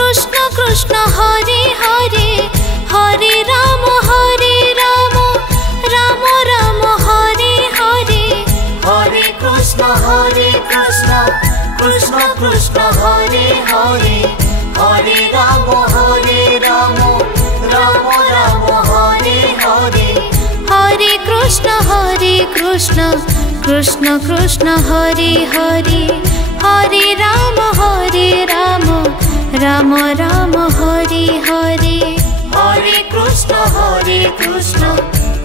Krishna Krishna Hare Hare Hare Ram Ram Ram Hare Hare Hare Krishna Krishna Krishna Hare Hare Hare Ram Ram Ram Hare Hare Hare Krishna Krishna Krishna Hare Hare Hare Ram Ram Ram Hare Hare Hare Krishna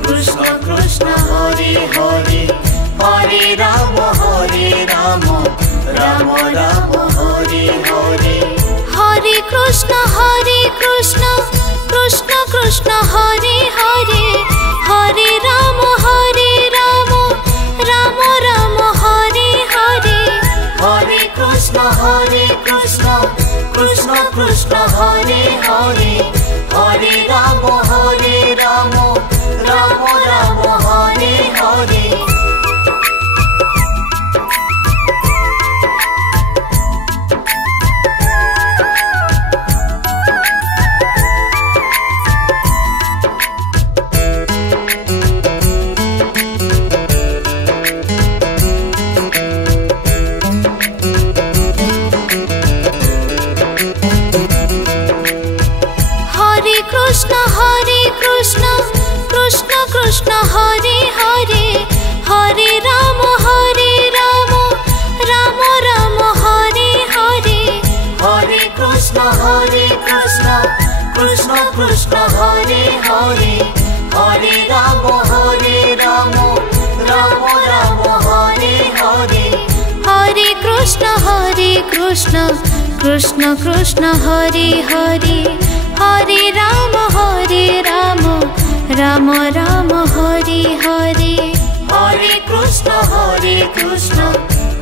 Krishna Krishna Hare Hare Hare Ram Ram Ram Hare Hare Krishna Hare Hare Hare Ram Ram Ram Hare Hare Hare Krishna Krishna Krishna Hare Hare Hare Ram Ram Hare Hare Hare Krishna Krishna Krishna Hare Hare Hare Ram Ram Ram Hare Hare Hare Krishna Krishna Krishna Hare Hare Hare Ram Ram Ram Hare Hare Hare Krishna Krishna Krishna Hare Hare Hare Ram Ram Ram Hare Hare Hare Krishna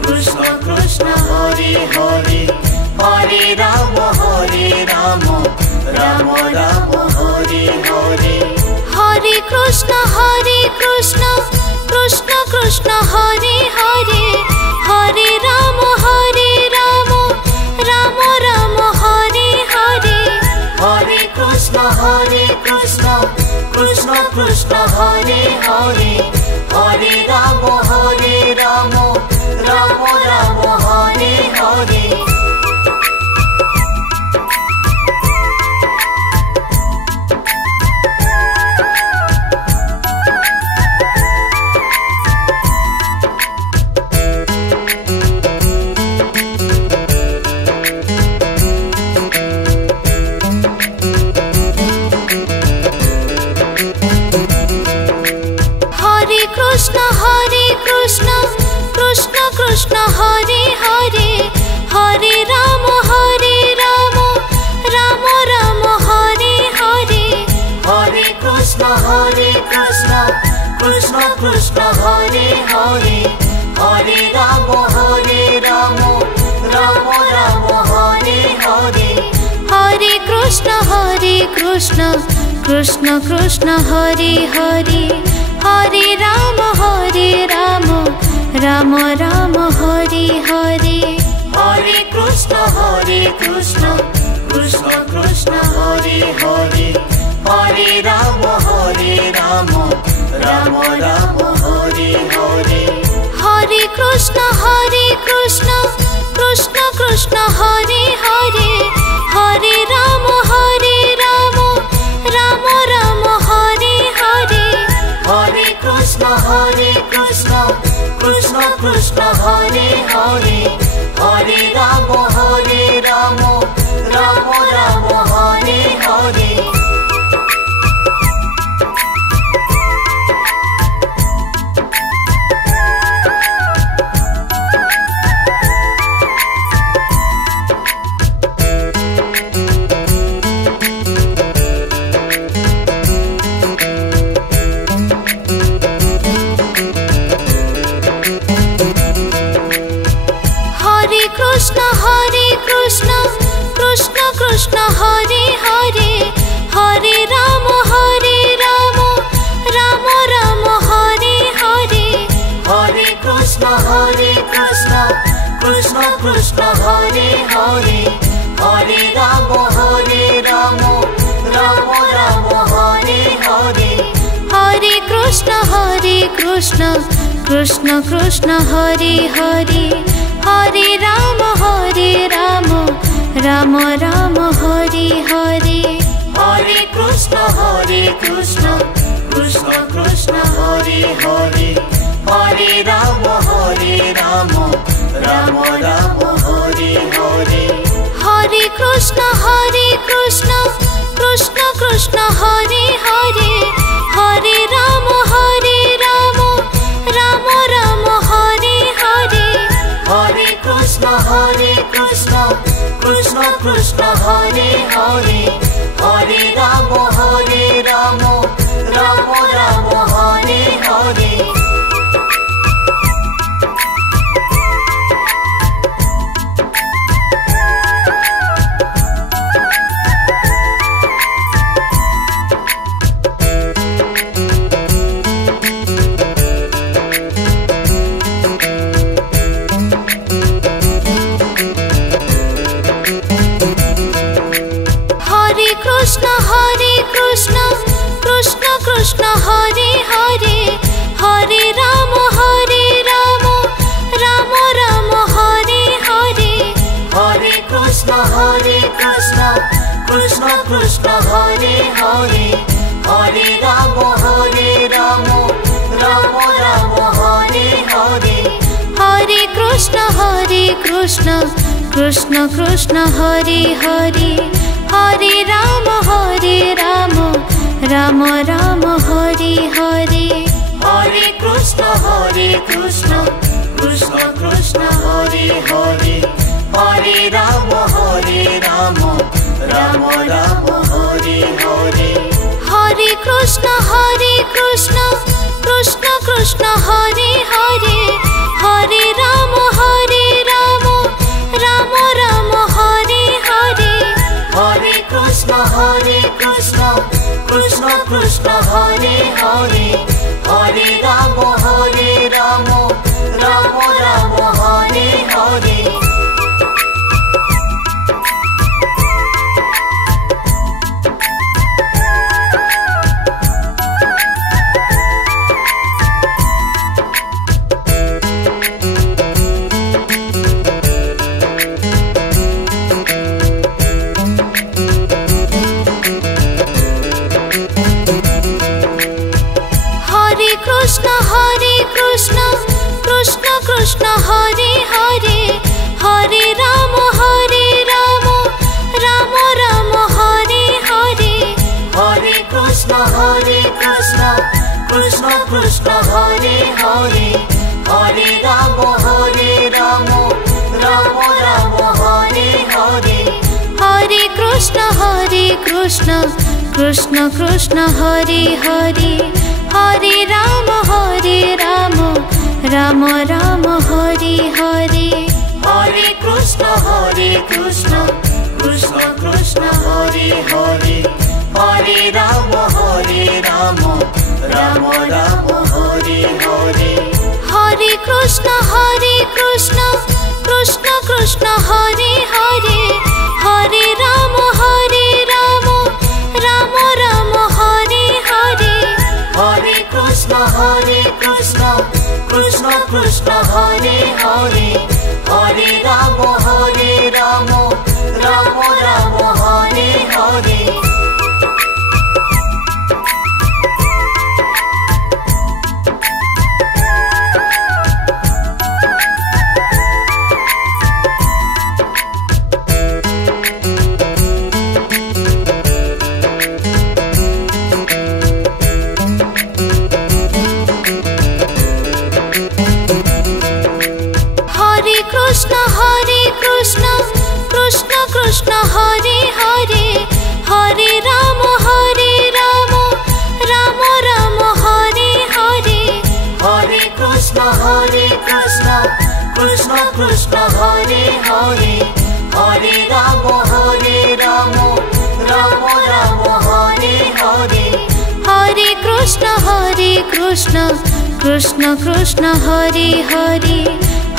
Krishna Krishna Hare Hare Hare Ram Ram Ram Hare Hare Krishna Krishna Hare Hare Hare Ram Ram Ram Hare Hare Hare Krishna Krishna Krishna Hare Hare Hare Ram Ram Hare Hare Hare Krishna Krishna Krishna Hare Hare Hare Ram Ram Ram Hare Hare Hare Krishna Krishna Krishna Hare Hare Hare Ram Ram Ram Hare Hare Hare Krishna Krishna Krishna Hare Hare Hare Ram Ram Ram Hare Hare Hare Krishna Krishna Krishna Hare Hare Hare Ram Ram Ram Hare Hare Krishna Hare Hare Hare Ram Ram Ram Hare Hare Hare Krishna Krishna Krishna Hare Hare Hare Ram Ram Ram Hare Hare Hare Krishna Krishna Krishna Hare Hare Hare Ram Ram Ram Hare Hare Hare Krishna Krishna Krishna Hare Hare Hare Ram Ram Ram Hare Hare Hare Krishna Krishna Krishna Hare Hare Hare Ram Ram Ram Hare Hare Krishna Hare Hare Hare Ram Ram Hare Hare Hare Krishna Krishna Hare Hare Hare Ram Ram Hare Hare Hare Krishna Krishna Hare Hare Hare Ram Ram Hare Hare Hare Krishna Krishna Hare Hare Hare Ram Ram Hare Hare Hare Krishna Krishna Hare Hare Hare Ram Ram Hare Hare Hare Krishna Krishna Hare Hare Hare Ram Ram Hare Hare Krishna Hare Hare Hare Ram Ram Hare Hare Hare Krishna Krishna Hare Hare Hare Ram Ram Hare Hare Hare Krishna Krishna Hare Hare Hare Ram Ram Hare Hare Hare Krishna Krishna Hare Hare Hare Ram Ram Hare Hare Hare Krishna Krishna Hare Hare Hare Ram Ram Hare Hare Hare Krishna Krishna Hare Hare Hare Ram Ram Hare Hare Krishna Hare Hare Hare Ram Ram Hare Hare Hare Krishna Krishna Hare Hare Hare Ram Ram Hare Hare Hare Krishna Krishna Krishna Hare Hare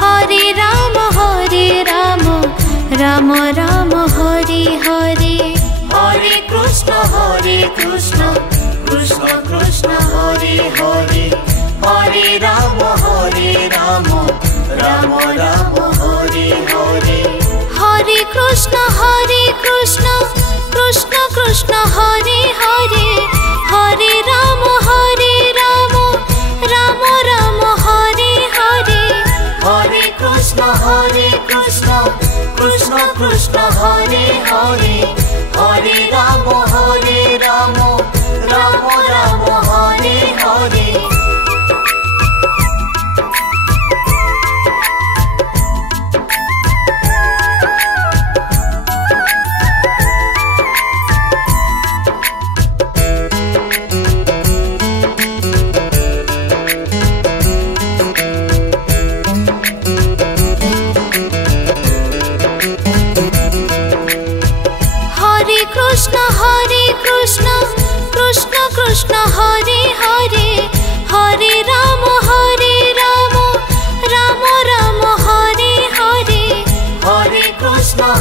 Hare Ram Ram Ram Hare Hare Hare Krishna Krishna Krishna Hare Hare Hare Ram Ram Ram Hare Hare Hare Krishna Krishna Krishna Hare Hare Hare Ram Ram Ram Hare Hare Hare Krishna Krishna Krishna Hare Hare Hare Ram Ram Ram Hare Hare Krishna Hare Hare Hare Ram Ram Hare Hare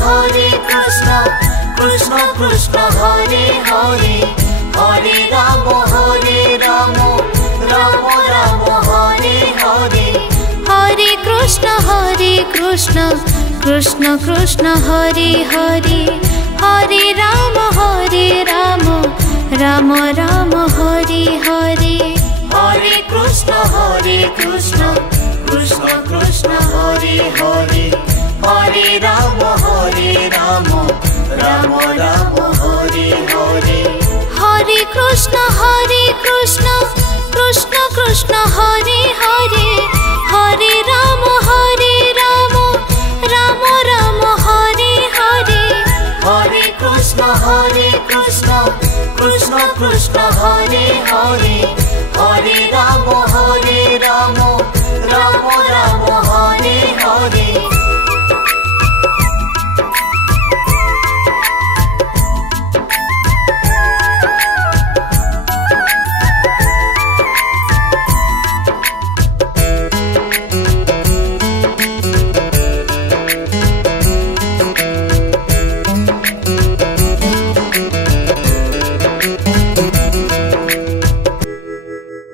Hare Krishna Krishna Hare Hare Hare Ram Ram Hare Hare Hare Krishna Krishna Hare Hare Hare Ram Ram Hare Hare Hare Krishna Krishna Hare Hare Hare Ram Ram Hare Hare Hare Krishna Krishna Hare Hare Hare Ram Ram Hare Hare Hare Krishna Krishna Hare Hare Hare